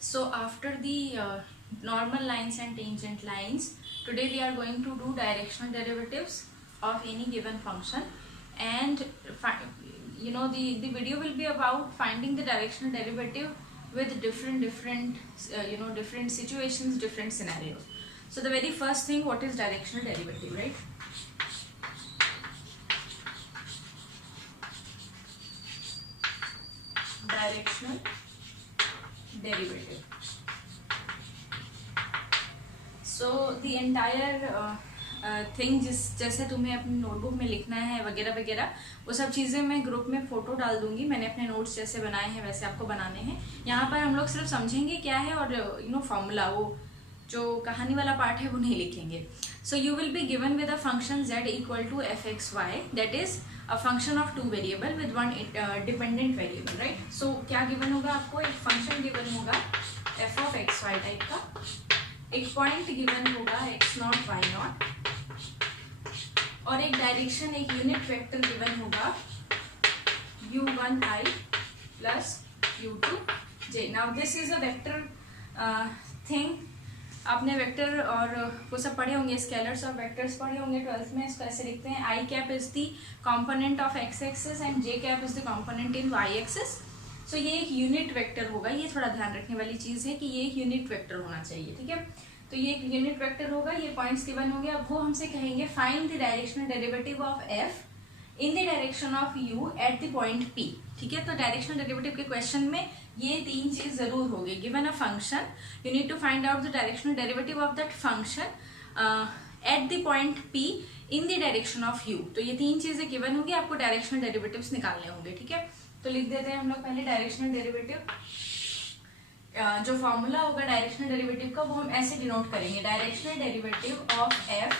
So after the normal lines and tangent lines, today we are going to do directional derivatives of any given function, and the video will be about finding the directional derivative with different different situations, different scenarios. So the very first thing, what is directional derivative, right? Directional derivative. So the entire thing जैसे तुम्हें अपनी notebook में लिखना है वगैरह वगैरह, वो सब चीज़ें मैं ग्रुप में फ़ोटो डाल दूंगी. मैंने अपने नोट्स जैसे बनाए हैं वैसे आपको बनाने हैं. यहाँ पर हम लोग सिर्फ समझेंगे क्या है, और फॉर्मूला, वो जो कहानी वाला पार्ट है वो नहीं लिखेंगे. So you will be given with a function z equal to F x Y, that is a function of two variable with one dependent variable, right. So क्या गिवन होगा आपको? एक फंक्शन गिवन होगा F of X Y type का, एक point given होगा X not Y not, और एक डायरेक्शन, एक यूनिट वेक्टर गिवन होगा u1i plus u2j. Now this is a vector thing. आपने वेक्टर और वो सब पढ़े होंगे, स्केलर्स और वेक्टर्स पढ़े होंगे 12th में. इसको ऐसे लिखते हैं, I cap is the component of X axis and J cap is the component in Y axis. So ये एक यूनिट वेक्टर होगा. ये थोड़ा ध्यान रखने वाली चीज़ है कि ये एक यूनिट वेक्टर होना चाहिए, ठीक है. तो ये एक यूनिट वेक्टर होगा, ये पॉइंट्स गिवन हो गया. अब वो हमसे कहेंगे find the directional derivative of F in the direction of you eight the point P, ठीक है. तो डायरेक्शनल डेरिवेटिव के क्वेश्चन में ये तीन चीज जरूर होगी. Given a function, you need to find out the directional derivative of that function at the point P in the direction of u. तो ये तीन चीजें गिवन होंगी, आपको डायरेक्शनल डेरिवेटिव्स निकालने होंगे, ठीक है. तो लिख देते हैं हम लोग पहले डायरेक्शनल डेरिवेटिव. जो फॉर्मूला होगा डायरेक्शनल डेरिवेटिव का वो हम ऐसे डिनोट करेंगे, directional derivative of f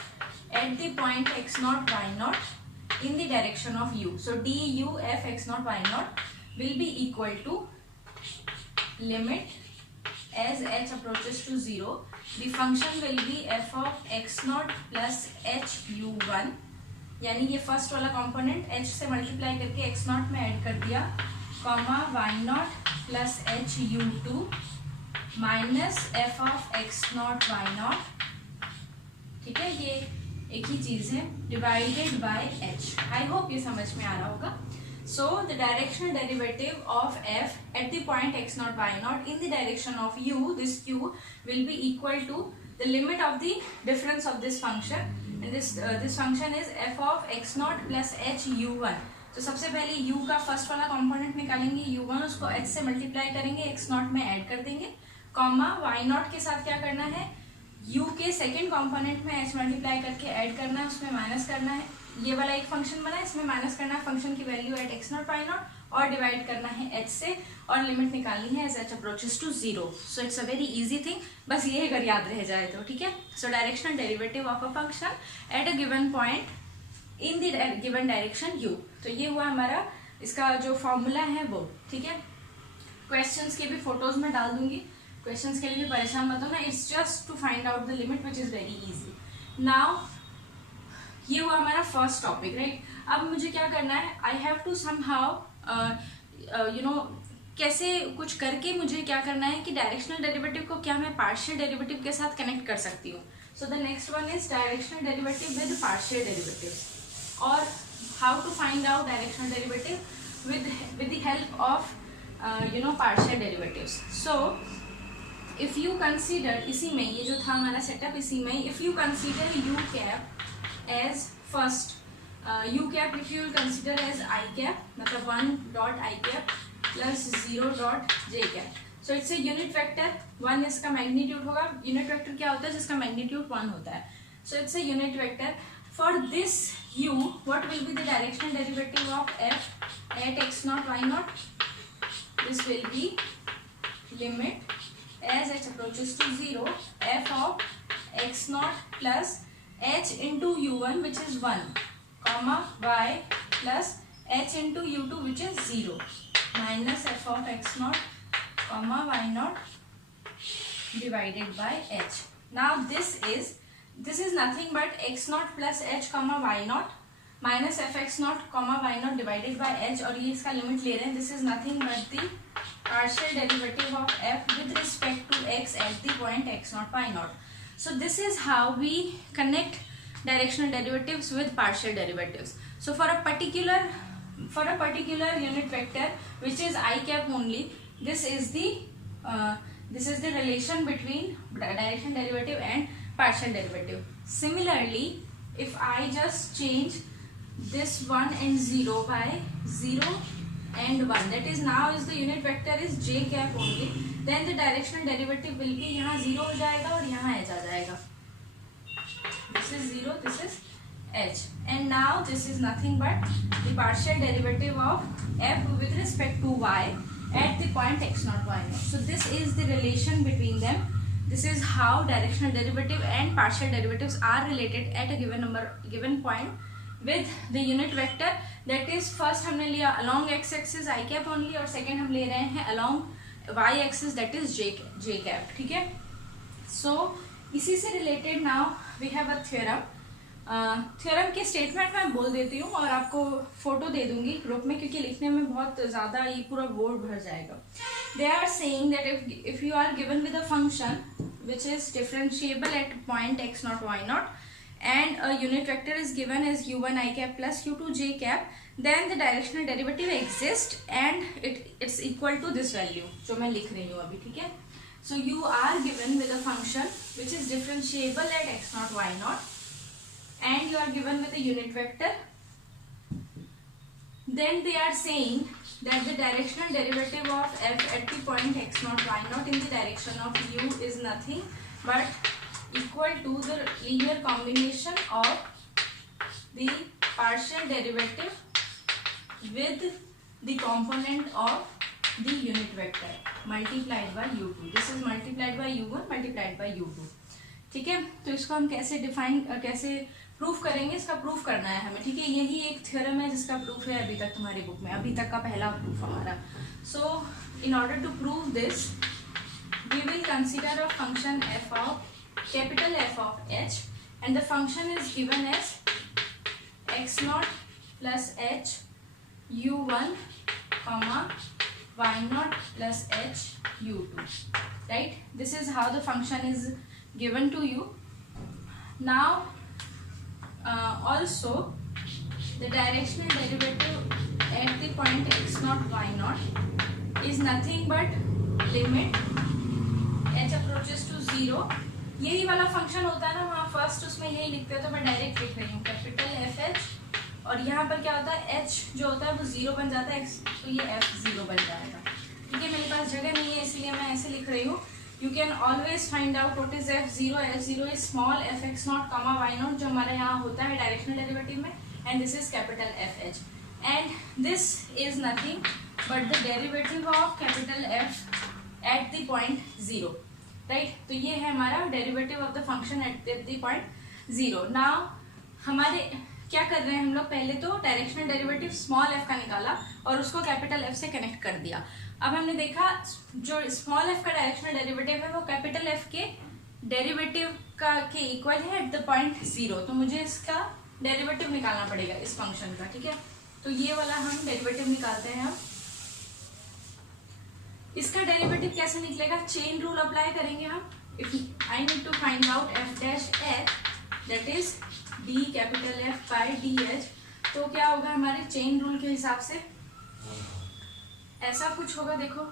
at the point x not Y naught in the direction of u. So D u f x not Y naught will be equal to limit as h approaches to 0, the function will be f of x naught plus h u1, यानी ये first वाला component h से multiply करके x not में add कर दिया, comma y not plus h u2 minus f of x not y not, ठीक है. ये एक ही चीज है, divided by h. I hope ये समझ में आ रहा होगा. So the directional derivative of f at the point x naught y naught in the direction of u, this q will be equal to the limit of the difference of this function, and this function is f of x naught plus h u1. तो सबसे पहले u का first वाला component निकालेंगे, u1, उसको h से multiply करेंगे, x not में ऐड कर देंगे, कॉमा y नॉट के साथ क्या करना है, u के सेकेंड कंपोनेंट में h मल्टीप्लाई करके ऐड करना है, उसमें माइनस करना है. ये वाला एक फंक्शन बना है, इसमें माइनस करना है फंक्शन की value at X not Y not और डिवाइड करना है h से, और लिमिट निकालनी है as h approaches to 0. So it's a very easy thing, बस ये अगर याद रह जाए तो, ठीक है. So directional derivative of a function at a given point in the given direction u. तो ये हुआ हमारा, इसका जो फॉर्मूला है वो, ठीक है. क्वेश्चंस के भी फोटोज में डाल दूंगी, क्वेश्चंस के लिए भी परेशान मत होना. It's just to find out the limit which is very easy. Now ये हुआ हमारा फर्स्ट टॉपिक, राइट. अब मुझे क्या करना है, आई हैव टू समहाउ कैसे कुछ करके मुझे क्या करना है कि डायरेक्शनल डेरिवेटिव को क्या मैं पार्शियल डेरिवेटिव के साथ कनेक्ट कर सकती हूँ. So the next one is directional derivative with partial derivative, और how to find out directional derivative with the help of partial derivatives. So if you consider, इसी में ये जो था हमारा सेटअप, इसी में if you consider U cap as first, u cap if you will consider as I cap, मतलब 1 dot I cap plus 0 dot j cap. So it's a unit vector. 1 इसका magnitude होगा. Unit vector क्या होता है? जिसका magnitude 1 होता है. So it's a unit vector. For this u, what will be the directional derivative of f at x naught y naught? This will be limit as h approaches to 0 f of x naught plus h into u1 which is 1, comma y plus h into u2 which is 0, minus f of x naught, comma y naught divided by h. Now this is nothing but x naught plus h, comma y naught minus f x naught, comma y naught divided by h, और ये इसका limit ले रहे हैं. This is nothing but the partial derivative of f with respect to x at the point x naught y naught. So this is how we connect directional derivatives with partial derivatives. So for a particular unit vector which is I cap only, this is the relation between directional derivative and partial derivative. Similarly, if I just change this 1 and 0 by 0 and 1, that is now is the unit vector is j cap only, then the directional derivative will be यहाँ 0 हो जाएगा और यहाँ h आ जाएगा. This is 0, this is h, and now this is nothing but the partial derivative of f with respect to y at the point x naught y naught. So this is the relation between them. This is how directional derivative and partial derivatives are related at a given point with the unit vector. That is, first हमने लिया along x axis I cap only और second हम ले रहे हैं along y axis, that is j cap. ठीक है. So इसी से related now we have a theorem. Theorem के स्टेटमेंट मैं बोल देती हूँ और आपको फोटो दे दूंगी ग्रुप में, क्योंकि लिखने में बहुत ज़्यादा ये पूरा बोर्ड भर जाएगा. They are saying that if you are given with a function which is differentiable at point x naught y naught and a unit vector is given as u1 I cap plus u2 j cap, then the directional derivative exists and it's equal to this value जो मैं लिख रही हूँ अभी. ठीक है. So you are given with a function which is differentiable at x naught y naught and you are given with a unit vector. Then they are saying that the directional derivative of f at the point x naught y naught in the direction of u is nothing but equal to the linear combination of the partial derivative with the component of the unit vector multiplied by u2. This is multiplied by u1 multiplied by u2. ठीक है. तो इसको हम कैसे proof करेंगे, इसका proof करना है हमें. ठीक है. यही एक थ्योरम है जिसका प्रूफ है अभी तक तुम्हारी बुक में, अभी तक का पहला प्रूफ हमारा. So in order to prove this we will consider a function f of capital F of h and the function is given as x naught plus h u1 comma y naught plus h u2. Right. This is how the function is given to you. Now also the directional derivative at the point x naught y naught is nothing but limit h approaches to 0. यही वाला function होता है ना वहाँ first, उसमें यही लिखते हैं तो मैं डायरेक्ट लिख रही हूँ कैपिटल एफ एच, और यहाँ पर क्या होता है एच जो होता है वो 0 बन जाता है, तो ये एफ 0 बन जाएगा. ठीक है. मेरे पास जगह नहीं है इसलिए मैं ऐसे लिख रही हूँ. You can always find out what is f0. f0 is small F x naught comma y naught जो हमारे यहाँ होता है डायरेक्शनल डेरिवेटिव में, and this is capital F h and this is nothing but the derivative of capital F at the point 0. Right. तो ये है हमारा derivative of the function at the point 0. Now हमारे क्या कर रहे हैं हम लोग, पहले तो डायरेक्शनल डेरिवेटिव स्मॉल एफ का निकाला और उसको कैपिटल एफ से कनेक्ट कर दिया. अब हमने देखा जो स्मॉल एफ का डायरेक्शनल डेरिवेटिव है वो कैपिटल एफ के डेरिवेटिव के इक्वल है एट द पॉइंट 0. तो मुझे इसका डेरिवेटिव निकालना पड़ेगा इस फंक्शन का. ठीक है. तो ये वाला हम डेरिवेटिव निकालते हैं. हम इसका डेरिवेटिव कैसे निकलेगा, चेन रूल अप्लाई करेंगे हम. If I need to find out f dash h that is d capital F by d h, तो क्या होगा हमारे चेन रूल के हिसाब से ऐसा कुछ होगा. देखो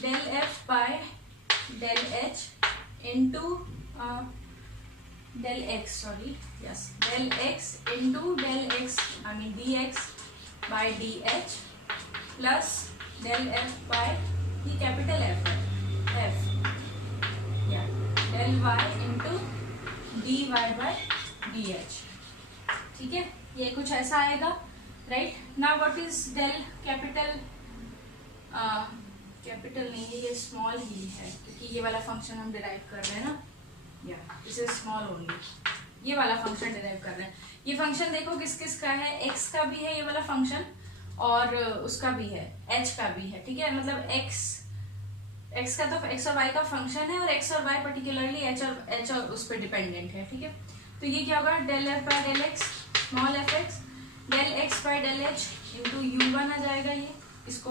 del F by del H into del x, sorry yes del x into del x I mean d x by d h plus del F by ये कैपिटल एफ है एफ या del y into d y by d h. ठीक है. ये कुछ ऐसा आएगा. Right. Now what is del capital, capital नहीं है ये स्मॉल ही है क्योंकि ये वाला फंक्शन हम डिराइव कर रहे हैं ना, या दिस इज स्मॉल ओनली. ये वाला फंक्शन डिराइव कर रहे हैं. ये फंक्शन देखो किस किस का है, एक्स का भी है ये वाला फंक्शन और उसका भी है, एच का भी है. ठीक है. मतलब एक्स का तो एक्स और वाई का फंक्शन है और एक्स और वाई पर्टिकुलरली एच और उस पर डिपेंडेंट है. ठीक है. तो ये क्या होगा, del F by del X small F X del X by del H into you one आ जाएगा. ये इसको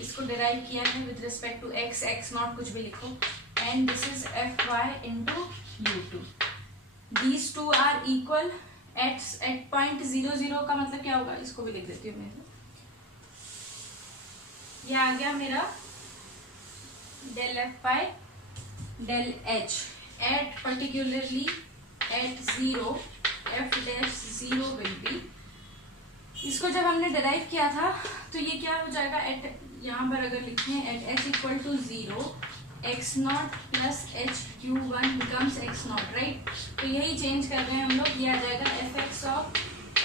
इसको डिराइव किया है with respect to X, X not कुछ भी लिखो, and this is F Y into u2. These two are equal at point 0 0 का मतलब क्या होगा, इसको भी लिख देती हूँ मैं. ये आ गया मेरा del F by del h at particularly at 0 f dash 0 will be. इसको जब हमने डिराइव किया था तो ये क्या हो जाएगा, एट यहाँ पर अगर लिखें at h equal to 0 x naught plus h q one becomes x naught, right. तो यही चेंज कर रहे हैं हम लोग. ये आ जाएगा f x of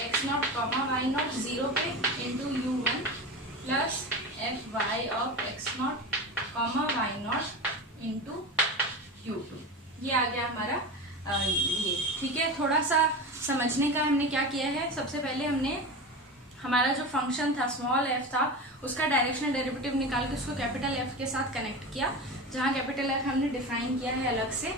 x naught comma y naught 0 पे into you one plus f y of x naught comma y naught into u two. ये आ गया हमारा ये. ठीक है, थोड़ा सा समझने का हमने क्या किया है. सबसे पहले हमने हमारा जो फंक्शन था स्मॉल एफ था उसका डायरेक्शनल डेरिवेटिव निकाल के उसको कैपिटल एफ के साथ कनेक्ट किया, जहाँ कैपिटल एफ हमने डिफाइन किया है अलग से,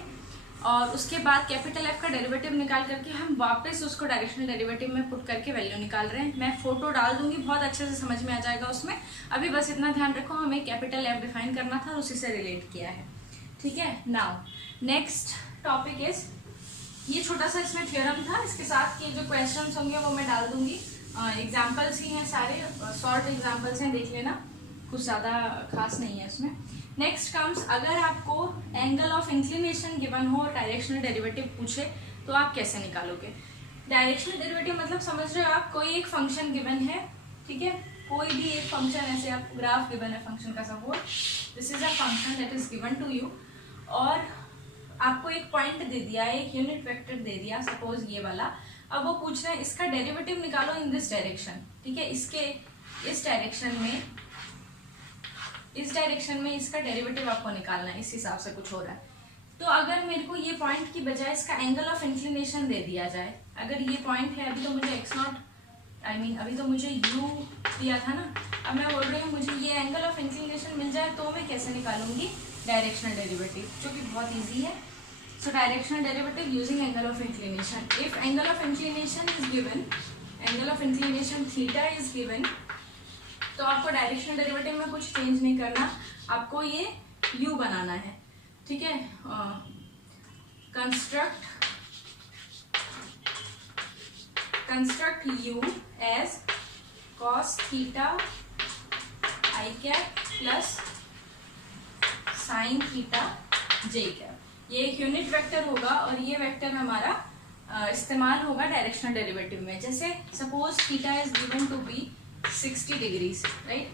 और उसके बाद कैपिटल एफ का डेरिवेटिव निकाल करके हम वापस उसको डायरेक्शनल डेरिवेटिव में पुट करके वैल्यू निकाल रहे हैं. मैं फोटो डाल दूंगी, बहुत अच्छे से समझ में आ जाएगा उसमें. अभी बस इतना ध्यान रखो, हमें कैपिटल एफ डिफाइन करना था और उसी से रिलेट किया है. ठीक है. नाउ नेक्स्ट टॉपिक इज, ये छोटा सा इसमें थ्योरम था, इसके साथ के जो क्वेश्चंस होंगे वो मैं डाल दूंगी. एग्जाम्पल्स ही हैं सारे, शॉर्ट एग्जाम्पल्स हैं, देख लेना, कुछ ज़्यादा खास नहीं है उसमें. नेक्स्ट कम्स, अगर आपको एंगल ऑफ इंक्लिनेशन गिवन हो और डायरेक्शनल डेरिवेटिव पूछे तो आप कैसे निकालोगे. डायरेक्शनल डेरिवेटिव मतलब समझ रहे हो आप, कोई एक फंक्शन गिवन है, ठीक है, कोई भी एक फंक्शन, ऐसे आप ग्राफ गिवन है फंक्शन का, suppose this is a function that is given to you, और आपको एक पॉइंट दे दिया, एक यूनिट वेक्टर दे दिया, सपोज ये वाला. अब वो पूछ रहे हैं इसका डेरिवेटिव निकालो इन दिस डायरेक्शन. ठीक है, इसके इस डायरेक्शन में इसका डेरिवेटिव आपको निकालना है, इस हिसाब से कुछ हो रहा है. तो अगर मेरे को ये पॉइंट की बजाय इसका एंगल ऑफ इंक्लिनेशन दे दिया जाए, अगर ये पॉइंट है, अभी तो मुझे एक्स नॉट अभी तो मुझे यू दिया था ना, अब मैं बोल रही हूँ मुझे ये एंगल ऑफ इंक्लिनेशन मिल जाए तो मैं कैसे निकालूंगी डायरेक्शनल डेरिवेटिव, जो कि बहुत ईजी है. So directional derivative using angle of inclination. If angle of inclination is given, angle of inclination theta is given, तो आपको डायरेक्शनल डेरिवेटिव में कुछ चेंज नहीं करना, आपको ये u बनाना है. ठीक है, construct u as cos theta I cap plus sin theta j cap. ये एक यूनिट वेक्टर होगा और ये वेक्टर हमारा इस्तेमाल होगा डायरेक्शनल डेरिवेटिव में. जैसे suppose theta is given to be 60 degrees, right.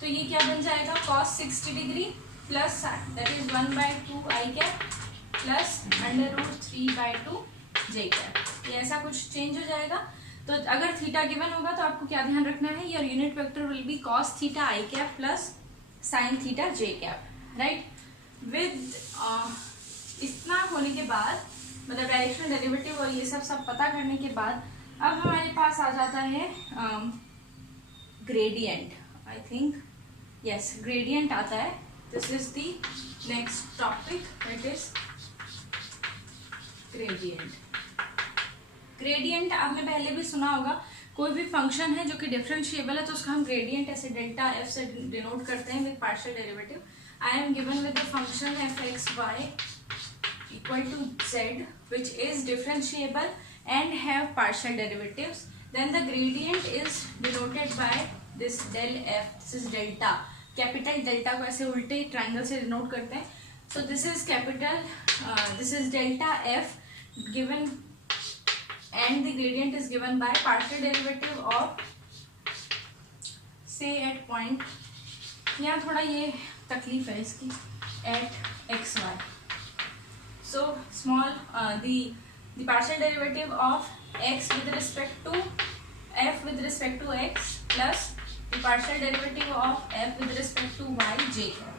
तो ये क्या बन जाएगा, cos 60 degree plus that is 1/2 i cap plus √3/2 j cap. ये ऐसा कुछ चेंज हो जाएगा. तो अगर थीटा गिवन होगा तो आपको क्या ध्यान रखना है, your unit vector will be cos theta i cap plus sin theta j cap, right. With इतना होने के बाद, मतलब डायरेक्शनल डेरिवेटिव और ये सब पता करने के बाद, अब हमारे पास आ जाता है gradient. I think yes, gradient आता है. This is the next topic, that is gradient. Gradient आपने पहले भी सुना होगा, कोई भी फंक्शन है जो कि डिफरेंशिएबल है तो उसका हम ग्रेडियंट ऐसे डेल्टा एफ से डिनोट करते हैं with partial derivative. I am given with the function f x y equal to z which is differentiable and have partial derivatives, then the gradient is denoted by this del f. This is delta, capital delta को ऐसे उल्टे triangle से denote करते हैं. So this is capital, this is delta f given and the gradient is given by partial derivative of say at point, यहाँ थोड़ा ये तकलीफ है इसकी, at x y. So small the partial derivative of x with respect to f with respect to x plus the partial derivative of f with respect to y j है.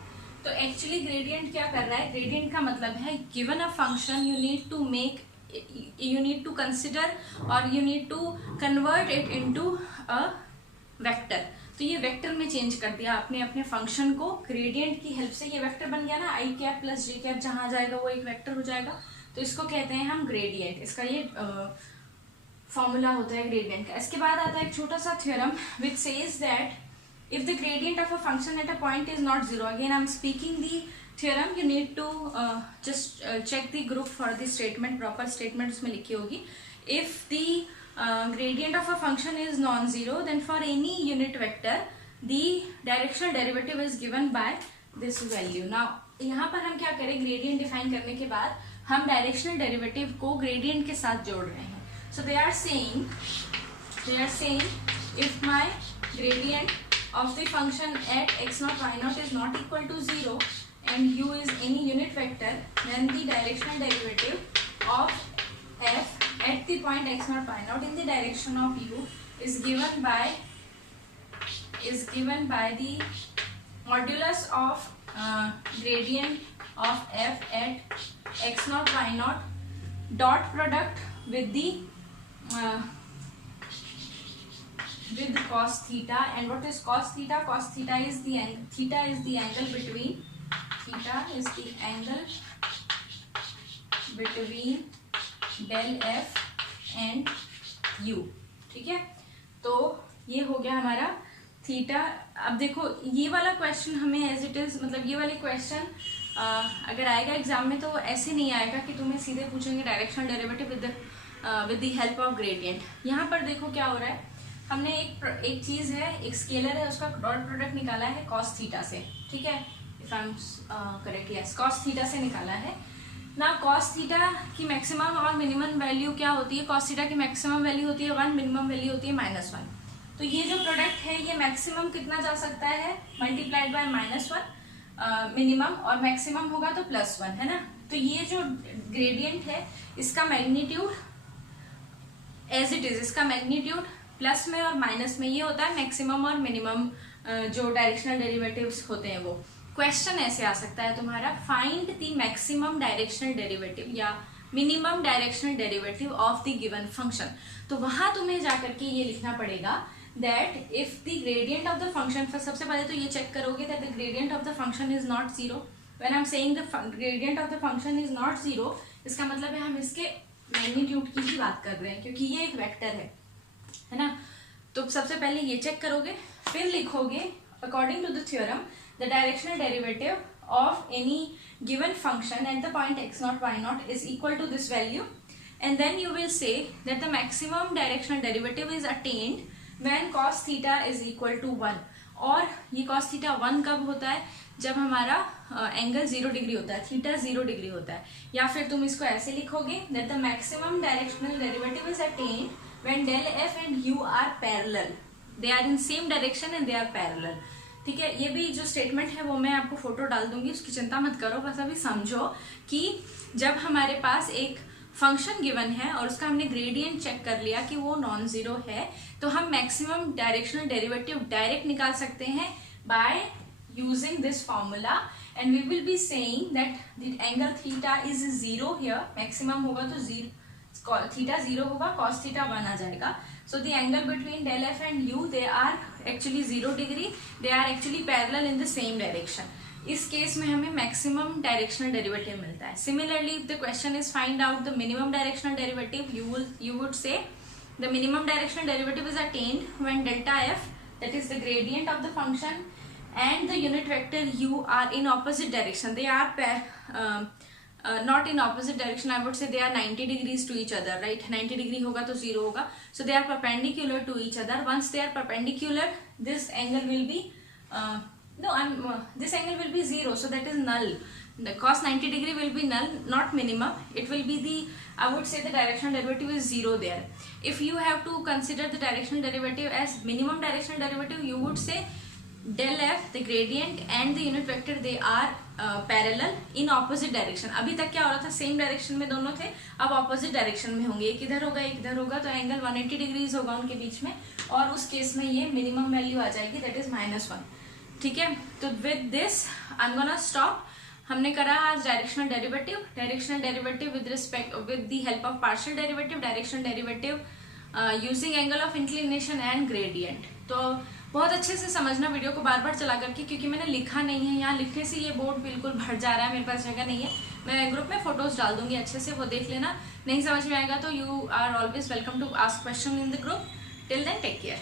तो actually gradient क्या कर रहा है, gradient का मतलब है given a function you need to make, you need to consider or you need to convert it into a vector. तो ये वेक्टर में चेंज कर दिया आपने अपने फंक्शन को, ग्रेडियंट की हेल्प से ये वेक्टर बन गया ना, आई कैप प्लस जे कैप, जहाँ जाएगा वो एक वेक्टर हो जाएगा. तो इसको कहते हैं हम ग्रेडियंट. इसका ये फॉर्मूला होता है ग्रेडियंट का. इसके बाद आता है एक छोटा सा theorem which says that if the gradient of a function at a point is not zero, again I'm speaking the theorem, you need to just check the group for the statement, proper statement उसमें लिखी होगी. If the gradient of a function is non-zero, then for any unit vector the directional derivative is given by this value. Now यहाँ पर हम क्या करें, gradient define करने के बाद हम directional derivative को gradient के साथ जोड़ रहे हैं. So they are saying if my gradient of the function at x naught y naught is not equal to 0 and u is any unit vector, then the directional derivative of f at the point x naught y naught in the direction of u is given by the modulus of gradient of f at x naught y naught dot product with the with cos theta. And what is cos theta? Cos theta is the angle between del f and u. ठीक है, तो ये हो गया हमारा theta. अब देखो ये वाला क्वेश्चन हमें एज इट इज, मतलब ये वाले क्वेश्चन अगर आएगा एग्जाम में तो ऐसे नहीं आएगा कि तुम्हें सीधे पूछेंगे directional derivative with the help of gradient. यहाँ पर देखो क्या हो रहा है, हमने एक चीज है, एक स्केलर है, उसका डॉट प्रोडक्ट निकाला है cos थीटा से. ठीक है, if I am correct, yes, cos theta से निकाला है ना. cos थीटा की मैक्सिमम और मिनिमम वैल्यू क्या होती है? cos थीटा की मैक्सिमम वैल्यू होती है 1, मिनिमम वैल्यू होती है -1. तो ये जो प्रोडक्ट है ये मैक्सिमम कितना जा सकता है, मल्टीप्लाइड बाय -1 मिनिमम, और मैक्सिमम होगा तो +1, है ना. तो ये जो ग्रेडियंट है इसका मैग्नीट्यूड एज इट इज, इसका मैग्नीट्यूड प्लस में और माइनस में ये होता है मैक्सिमम और मिनिमम जो डायरेक्शनल डेरिवेटिव्स होते हैं वो. क्वेश्चन ऐसे आ सकता है तुम्हारा, find the maximum directional derivative या minimum directional derivative of the given function. तो वहां तुम्हें जाकर के ये लिखना पड़ेगा that if the gradient of the function, सबसे पहले तो ये चेक करोगे that the gradient of the function is not zero. When I am saying the gradient of the function is not zero, इसका मतलब है हम इसके मैग्नीट्यूड की ही बात कर रहे हैं क्योंकि ये एक वेक्टर है ना. तो सबसे पहले ये चेक करोगे, फिर लिखोगे according to the theorem the directional derivative of any given function at the point x naught y naught is equal to this value, and then you will say that the maximum directional derivative is attained when cos theta is equal to 1. और ये cos theta 1 कब होता है? जब हमारा angle 0 degree होता है, theta 0 degree होता है. या फिर तुम इसको ऐसे लिखोगे that the maximum directional derivative is attained when del f and u are parallel, they are in same direction and they are parallel. ठीक है, ये भी जो स्टेटमेंट है वो मैं आपको फोटो डाल दूंगी, उसकी चिंता मत करो. बस अभी समझो कि जब हमारे पास एक फंक्शन गिवन है और उसका हमने ग्रेडियंट चेक कर लिया कि वो नॉन जीरो है, तो हम मैक्सिमम डायरेक्शनल डेरिवेटिव डायरेक्ट निकाल सकते हैं by using this formula. And we will be saying that the angle theta is 0 here. Maximum होगा तो थीटा 0 होगा, cos थीटा 1 आ जाएगा. So the angle between del f and u, they are actually 0 degree. They are actually parallel in the same direction. इस case में हमें maximum directional derivative मिलता है. Similarly if the question is find out the minimum directional derivative, you would say the minimum directional derivative is attained when delta f, that is the gradient of the function, and the unit vector u are in opposite direction. They are not in opposite direction, I would say they are 90 degrees to each other, right? 90 degree होगा तो 0 होगा. So they are perpendicular to each other. Once they are perpendicular, this angle will be this angle will be 0, so that is null. The cos 90 degree will be null, not minimum. It will be I would say the directional derivative is 0 there. If you have to consider the directional derivative as minimum directional derivative, you would say del f, the gradient, and the unit vector, they are parallel in opposite direction. अभी तक क्या हो रहा था, same direction में दोनों थे, अब ऑपोजिट डायरेक्शन में होंगे. एक इधर होगा एक इधर होगा, तो एंगल 180 डिग्रीज होगा उनके बीच में, और उस केस में ये मिनिमम वैल्यू आ जाएगी, दैट इज -1. ठीक है, तो with this I am gonna stop. हमने करा आज directional derivative with respect with the help of partial derivative, directional derivative using angle of inclination and gradient. तो बहुत अच्छे से समझना वीडियो को बार बार चला करके, क्योंकि मैंने लिखा नहीं है, यहाँ लिखने से ये बोर्ड बिल्कुल भर जा रहा है, मेरे पास जगह नहीं है. मैं ग्रुप में फोटोज डाल दूंगी, अच्छे से वो देख लेना. नहीं समझ में आएगा तो you are always welcome to ask question in the group. Till then take care.